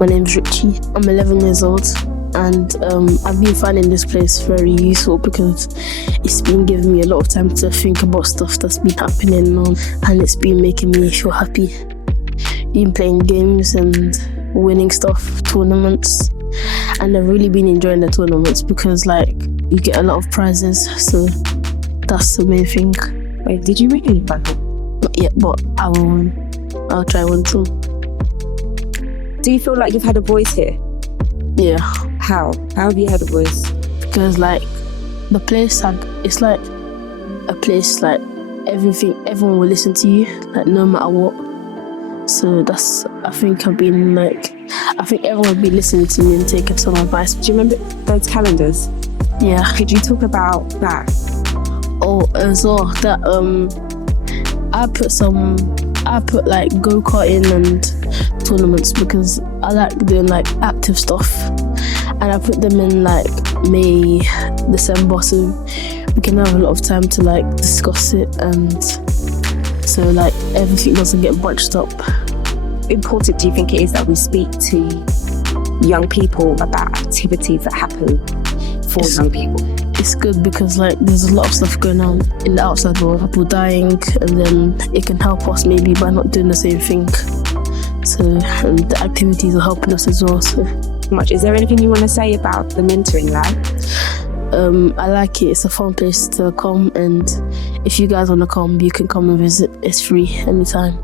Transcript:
My name's Richie. I'm 11 years old, and I've been finding this place very useful because it's been giving me a lot of time to think about stuff that's been happening, and it's been making me feel happy. Been playing games and winning stuff, tournaments, and I've really been enjoying the tournaments because you get a lot of prizes, so that's the main thing. Wait, did you win any prizes? Not yet, but I will win. I'll try one too. Do you feel like you've had a voice here? Yeah. How have you had a voice? Because the place, it's like a place everyone will listen to you, no matter what. So I think everyone will be listening to me and taking some advice. Do you remember those calendars? Yeah. Could you talk about that? Oh, as well, that I put go-karting and tournaments because I like doing active stuff, and I put them in May, December, so we can have a lot of time to discuss it, and so everything doesn't get bunched up. Important do you think it is that we speak to young people about activities that happen for young people? It's good because there's a lot of stuff going on in the outside world, people dying, and then it can help us maybe by not doing the same thing. So the activities are helping us as well. So much. Is there anything you want to say about the mentoring lab? I like it. It's a fun place to come, and if you guys want to come, you can come and visit. It's free anytime.